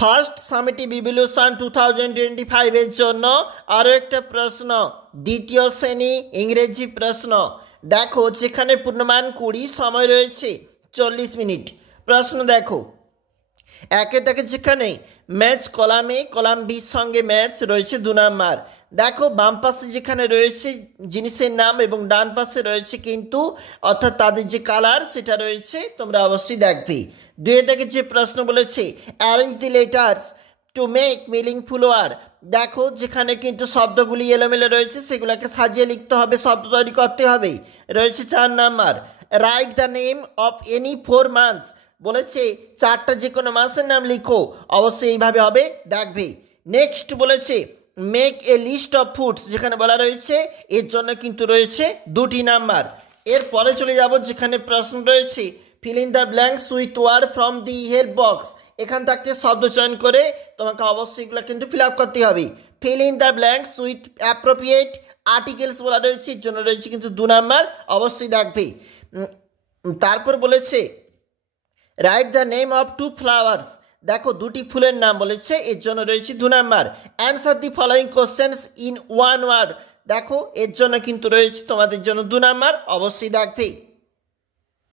First summative evolution 2025 এর জন্য আরও একটা প্রশ্ন, দ্বিতীয় শ্রেণী ইংরেজি প্রশ্ন। দেখো যেখানে পূর্ণমান 20, সময় রয়েছে 40 মিনিট। প্রশ্ন দেখো, একে দেখে যেখানে ম্যাচ কলামে কলাম বির সঙ্গে ম্যাচ রয়েছে 2 নাম্বার। দেখো বাম পাশে যেখানে রয়েছে জিনিসের নাম এবং ডান পাশে রয়েছে কিন্তু অর্থাৎ তাদের যে কালার সেটা রয়েছে, তোমরা অবশ্যই দেখবে। 2 থেকে যে প্রশ্ন বলেছে arrange the letters to make meaningful word. দেখো যেখানে কিন্তু শব্দগুলি এলোমেলো রয়েছে, সেগুলোকে সাজিয়ে লিখতে হবে, শব্দ তৈরি করতে হবে। রয়েছে 4 number, right the name of any 4 months. বলেছে 4টা যে কোনো মাসের নাম লিখো, অবশ্যই এইভাবে হবে, দেখবে। নেক্সট বলেছে make a list of foods, যেখানে বলা রয়েছে এর জন্য কিন্তু রয়েছে 2টি নাম্বার। এরপরে চলে যাব যেখানে প্রশ্ন রয়েছে fill in the blanks with word from the help box. এখান থেকে শব্দ চয়ন করে তোমাকে অবশ্যই এগুলো কিন্তু ফিল আপ করতে হবে। Feel in the blanks with appropriate articles বলা রয়েছে, এর জন্য রয়েছে কিন্তু 2 নাম্বার, অবশ্যই দেখবে। তারপর বলেছে write the name of 2 flowers. দেখো 2টি ফুলের নাম বলেছে, এর জন্য রয়েছে 2 number. Answer the following questions in 1 word. দেখো এর জন্য কিন্তু রয়েছে তোমাদের জন্য 2 নাম্বার, অবশ্যই দেখবে।